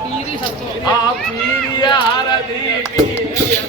आप पीरिया हरदी पीरिया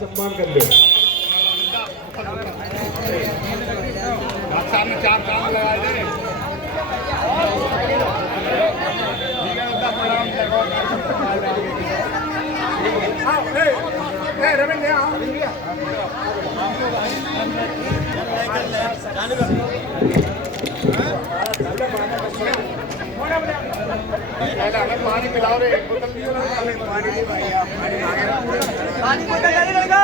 सम्मान कर लो। सामने चार काम लगाए थे। रविंद्र पानी पिलाओ रे, बोतल दियो ना। पानी नहीं भाई, पानी बोतल जारी रहेगा।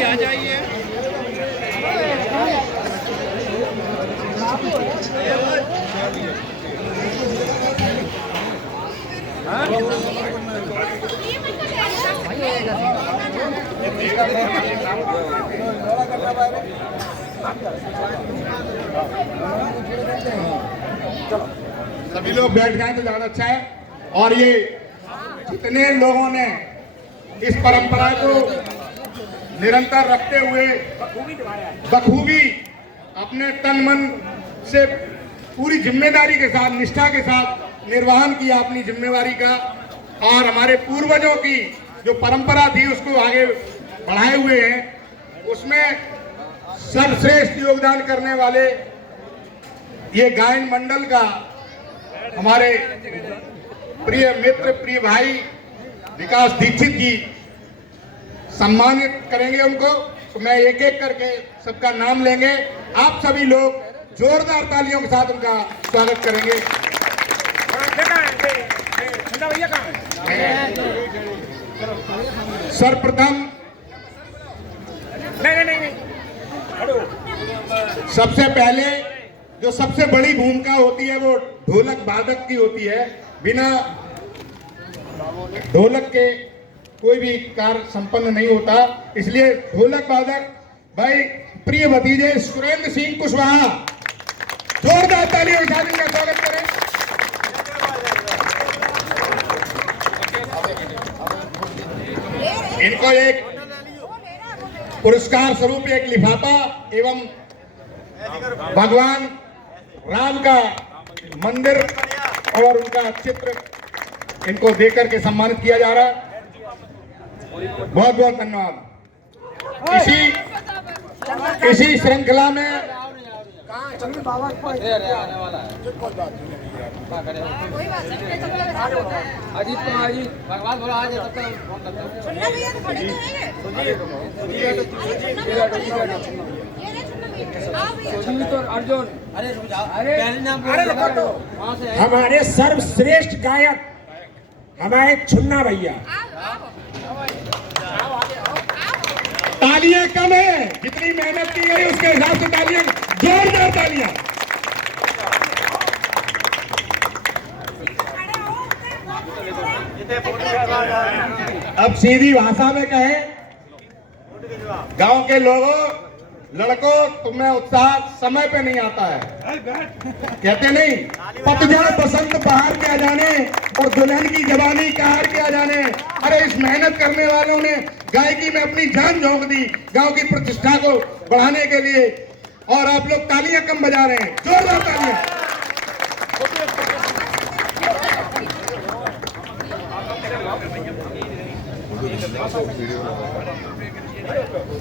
आ जाइए। सभी लोग बैठ जाए तो ज्यादा अच्छा है। और ये जितने लोगों ने इस परंपरा को निरंतर रखते हुए बखूबी अपने तन मन से पूरी जिम्मेदारी के साथ, निष्ठा के साथ निर्वहन किया अपनी जिम्मेवारी का, और हमारे पूर्वजों की जो परंपरा थी उसको आगे बढ़ाए हुए हैं, उसमें सर्वश्रेष्ठ योगदान करने वाले ये गायन मंडल का हमारे प्रिय मित्र, प्रिय भाई विकास दीक्षित जी सम्मानित करेंगे उनको। तो मैं एक एक करके सबका नाम लेंगे, आप सभी लोग जोरदार तालियों के साथ उनका स्वागत करेंगे। सर्वप्रथम सबसे पहले जो सबसे बड़ी भूमिका होती है वो ढोलक वादक की होती है। बिना ढोलक के कोई भी कार्य संपन्न नहीं होता, इसलिए ढोलक वादक भाई प्रिय भतीजे सुरेंद्र सिंह कुशवाहा, जोरदार तालियों के साथ इनका स्वागत करें। इनको एक पुरस्कार स्वरूप एक लिफाफा एवं भगवान राम का मंदिर और उनका चित्र इनको देकर के सम्मानित किया जा रहा है। बहुत बहुत धन्यवाद। इसी श्रृंखला में अजीत कुमार जी भगवान बोला आज अर्जुन। हमारे सर्वश्रेष्ठ गायक हमारे छुन्ना भैया, तालियां कम है, जितनी मेहनत की गई उसके हिसाब से तालियां, जोरदार तालियां। अब सीधी भाषा में कहे, गांव के लोगों, लड़कों, तुम्हें उत्साह समय पे नहीं आता है, कहते नहीं, पतझड़ बसंत बहार क्या जाने और दुल्हन की जवानी कहार क्या जाने। अरे इस मेहनत करने वालों ने गायकी में अपनी जान झोंक दी गांव की प्रतिष्ठा को बढ़ाने के लिए, और आप लोग तालियां कम बजा रहे हैं, जोरदार तालियां।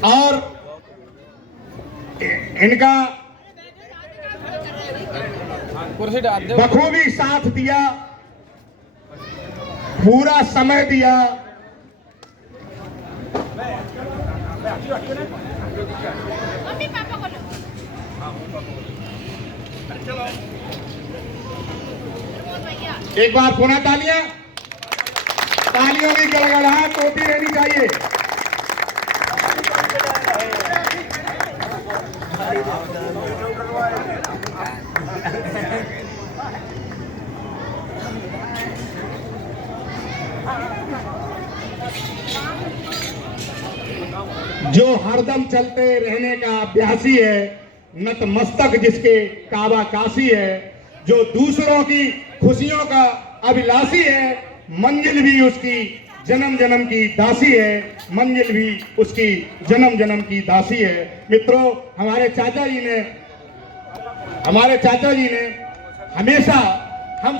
और इनका बखूबी साथ दिया, पूरा समय दिया, मम्मी पापा को लो। एक बार पुनः तालियां, तालियों की गड़गड़ाहट होती रहनी चाहिए। जो हरदम चलते रहने का अभ्यासी है, नतमस्तक जिसके काबा काशी है, जो दूसरों की खुशियों का अभिलाषी है, मंजिल भी उसकी जन्म जन्म की दासी है, मंजिल भी उसकी जन्म जन्म की दासी है। मित्रों, हमारे चाचा जी ने हमेशा हम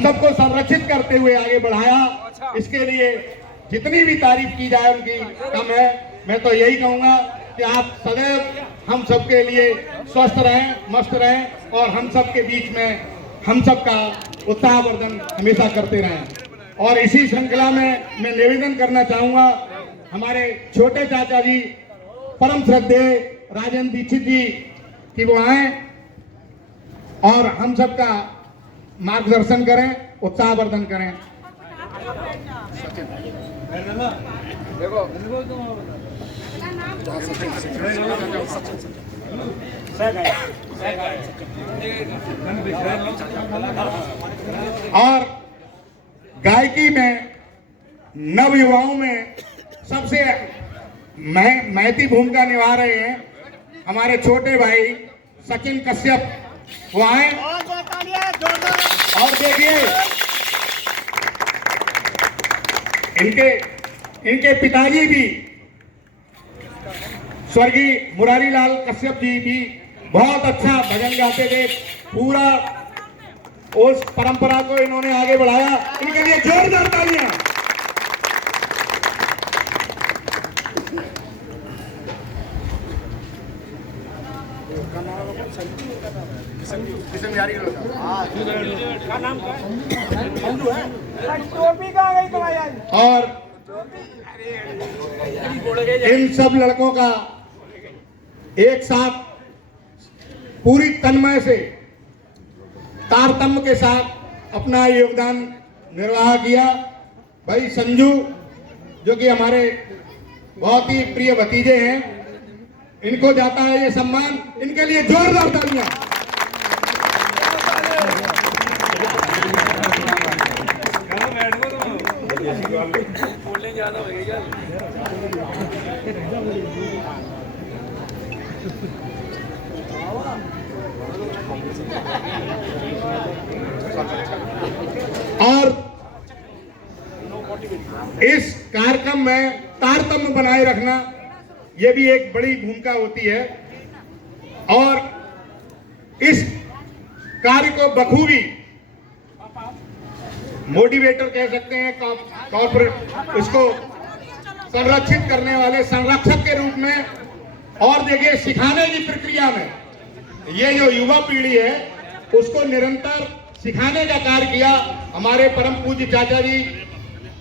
सबको संरक्षित करते हुए आगे बढ़ाया। इसके लिए जितनी भी तारीफ की जाए उनकी कम है। मैं तो यही कहूंगा कि आप सदैव हम सबके लिए स्वस्थ रहें, मस्त रहें और हम सबके बीच में हम सबका उत्साहवर्धन हमेशा करते रहें। और इसी श्रृंखला में मैं निवेदन करना चाहूंगा, हमारे छोटे चाचा जी परम श्रद्धेय राजेंद्र दीक्षित जी कि वो आए और हम सबका मार्गदर्शन करें, उत्साहवर्धन करें। देखो और गायकी में नवयुवाओं में सबसे महती भूमिका निभा रहे हैं हमारे छोटे भाई सचिन कश्यप। वो आए और देखिए इनके पिताजी भी स्वर्गीय मुरारी लाल कश्यप जी भी बहुत अच्छा भजन गाते थे। पूरा उस परंपरा को इन्होंने आगे बढ़ाया। इनके लिए जोरदार तालियां। और इन सब लड़कों का एक साथ पूरी तन्मय से तारतम्य के साथ अपना योगदान निर्वाह किया। भाई संजू जो कि हमारे बहुत ही प्रिय भतीजे हैं, इनको जाता है ये सम्मान। इनके लिए जोरदार तालियां। और इस कार्यक्रम में तारतम्य बनाए रखना यह भी एक बड़ी भूमिका होती है। और इस कार्य को बखूबी मोटिवेटर कह सकते हैं, कॉर्पोरेट इसको संरक्षित करने वाले संरक्षक के रूप में। और देखिए सिखाने की प्रक्रिया में ये जो युवा पीढ़ी है उसको निरंतर सिखाने का कार्य किया हमारे परम पूज्य चाचा जी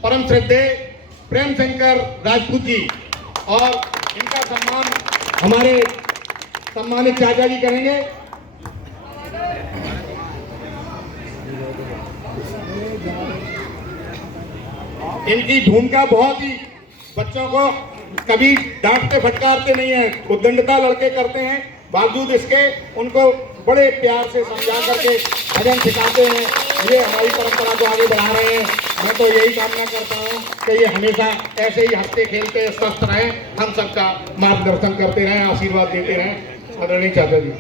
परम श्रद्धेय प्रेम शंकर राजपूत जी। और इनका सम्मान हमारे सम्मानित चाचा जी करेंगे। इनकी भूमिका बहुत ही बच्चों को कभी डांटते फटकारते नहीं है, उद्दंडता लड़के करते हैं, बावजूद इसके उनको बड़े प्यार से समझा करके भजन सिखाते हैं। ये हमारी परंपरा को आगे बढ़ा रहे हैं। मैं तो यही कामना करता हूँ कि ये हमेशा ऐसे ही हंसते खेलते स्वस्थ रहें, हम सबका मार्गदर्शन करते रहें, आशीर्वाद देते रहें। आदरणीय चाचा जी।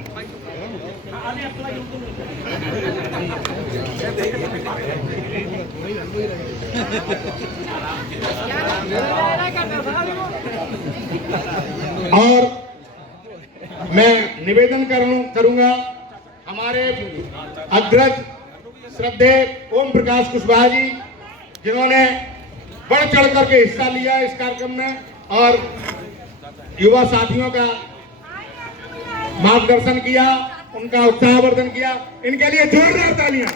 और मैं निवेदन करूंगा हमारे अग्रज श्रद्धेय ओम प्रकाश कुशवाहा जी, जिन्होंने बढ़ चढ़ करके हिस्सा लिया इस कार्यक्रम में और युवा साथियों का मार्गदर्शन किया, उनका उत्साहवर्धन किया। इनके लिए जोरदार तालियां।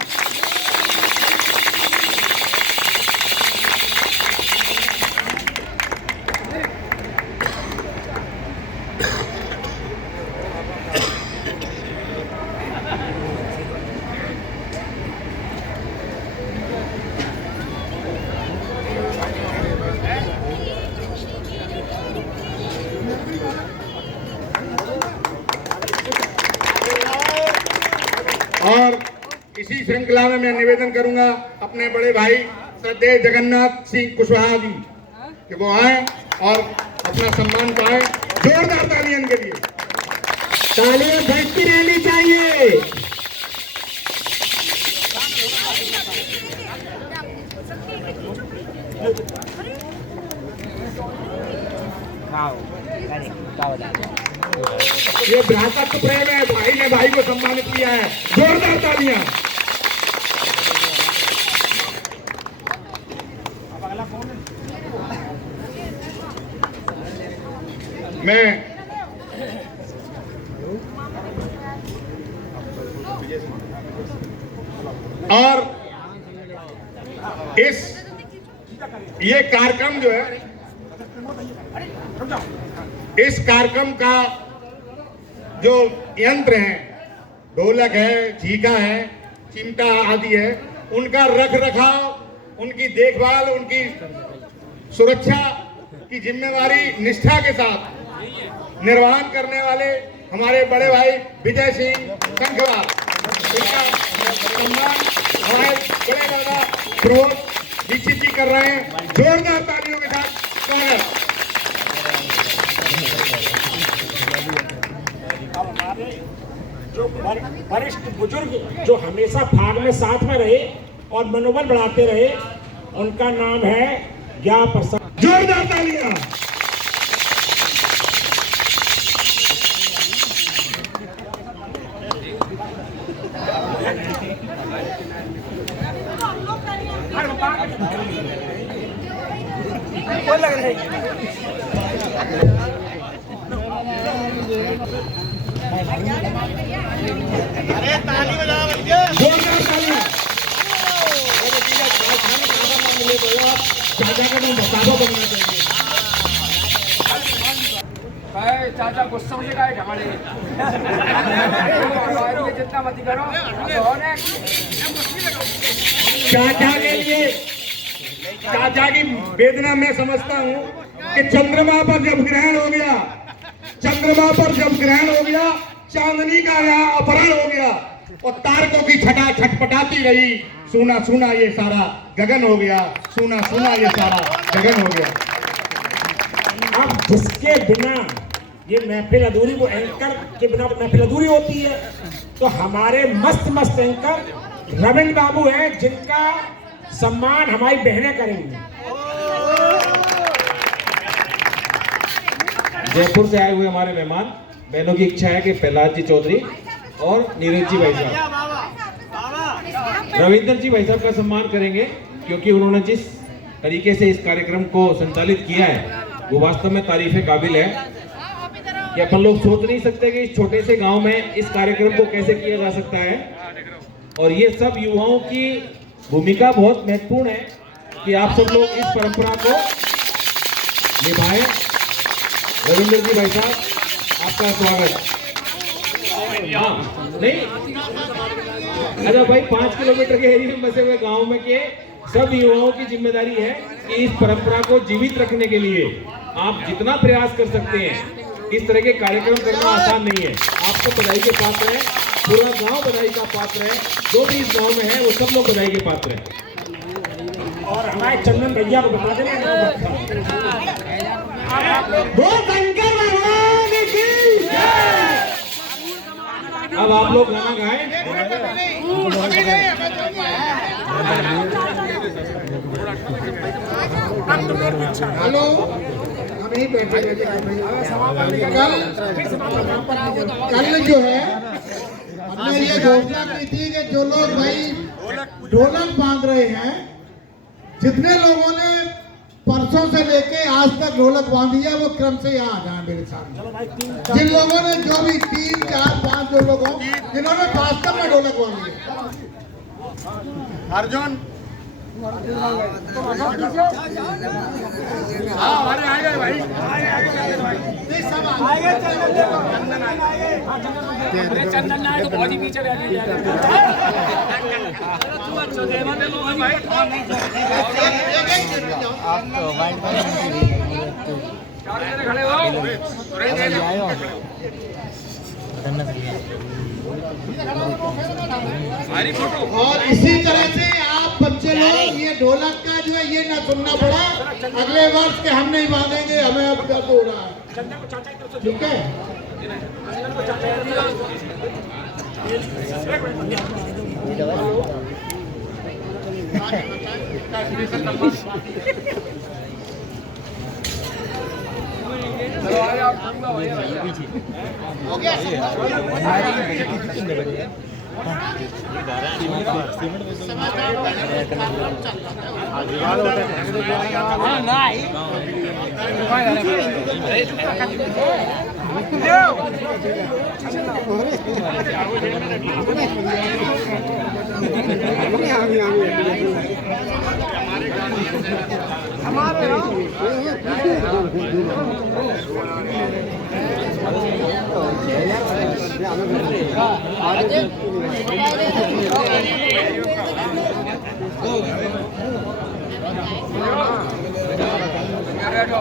इसी श्रृंखला में मैं निवेदन करूंगा अपने बड़े भाई श्रद्धेय जगन्नाथ सिंह कुशवाहा जी कि वो आए और अपना सम्मान पाए। जोरदार तालियां इनके लिए। तालियां बजती रहनी चाहिए। ये भ्रातृत्व प्रेम है, भाई ने भाई को सम्मानित किया है। जोरदार तालियां। मैं और ये कार्यक्रम जो है, इस कार्यक्रम का जो यंत्र है, ढोलक है, झीका है, चिमटा आदि है, उनका रख रखाव, उनकी देखभाल, उनकी सुरक्षा की जिम्मेवारी निष्ठा के साथ निर्वहन करने वाले हमारे बड़े भाई विजय सिंह संखवार, इनका सम्मान हमारे बड़े दादा प्रमोद दीक्षित जी कर रहे हैं। जोरदार तालियों के साथ स्वागत। जो वरिष्ठ बुजुर्ग जो हमेशा भाग में साथ में रहे और मनोबल बढ़ाते रहे, उनका नाम है ज्ञा प्रसाद। जोरदार तालियां। जोरदार तालियां। चाचा का नाम बताबा बनना चाहिए। चाचा गुस्सा से का हमारे जितना मत करो। चाचा की वेदना मैं समझता हूँ कि चंद्रमा पर जब ग्रहण हो गया, चंद्रमा पर जब ग्रहण हो गया, चांदनी का यहाँ अपहरण हो गया और तारकों की छटा छटपटाती रही। सुना सुना ये सारा गगन हो गया, सुना सुना ये सारा गगन हो गया। अब जिसके बिना ये महफिल अधूरी, वो एंकर के बिना तो महफिल अधूरी होती है। तो हमारे मस्त मस्त एंकर रविंद्र बाबू हैं, जिनका सम्मान हमारी बहनें करेंगी। जयपुर से आए हुए हमारे मेहमान, बहनों की इच्छा है कि प्रहलाद जी चौधरी और नीरज जी भाई साहब, रविंदर जी भाई साहब का सम्मान करेंगे, क्योंकि उन्होंने जिस तरीके से इस कार्यक्रम को संचालित किया है वो वास्तव में तारीफ काबिल है। कि अपन लोग सोच नहीं सकते कि इस छोटे से गांव में इस कार्यक्रम को कैसे किया जा सकता है। और ये सब युवाओं की भूमिका बहुत महत्वपूर्ण है कि आप सब लोग इस परंपरा को निभाएं। रविंद्र जी भाई साहब, आपका स्वागत। हाँ नहीं, अच्छा भाई, 5 किलोमीटर के एरिया में बसे हुए गांव में के सब युवाओं की जिम्मेदारी है कि इस परंपरा को जीवित रखने के लिए आप जितना प्रयास कर सकते हैं। इस तरह के कार्यक्रम करना आसान नहीं है। आप सब बधाई के पात्र हैं, पूरा गांव बधाई का पात्र है, जो भी इस गांव में है वो सब लोग बधाई के पात्र हैं। और हमारे चंदन भैया को बता देना, वो शंकर भगवान की जय। अब आप लोग गाना गाएं। हेलो, हम यहीं बैठे कल जो है हमने ये घोषणा की थी कि जो लोग भाई ढोलक बांध रहे हैं, जितने लोगों ने परसों से लेके आज तक ढोलक बांधी है, वो क्रम से यहाँ आ जाए मेरे सामने। जिन लोगों ने, जो भी 3, 4, 5 जो लोग हों जिन्होंने वास्तव में ढोलक बांधी है। अर्जुन, हाँ हमारे आ गए भाई, चंदन ना तो बहुत ही पीछे रह गए। खड़े हो और इसी तरह से आप बच्चे लोग ये ढोलक का जो है ये ना सुनना पड़ा अगले वर्ष के हम नहीं बांधेंगे, हमें अब दर्द हो रहा है, ठीक है। चलो आगे आप पूरा हो गया बैठो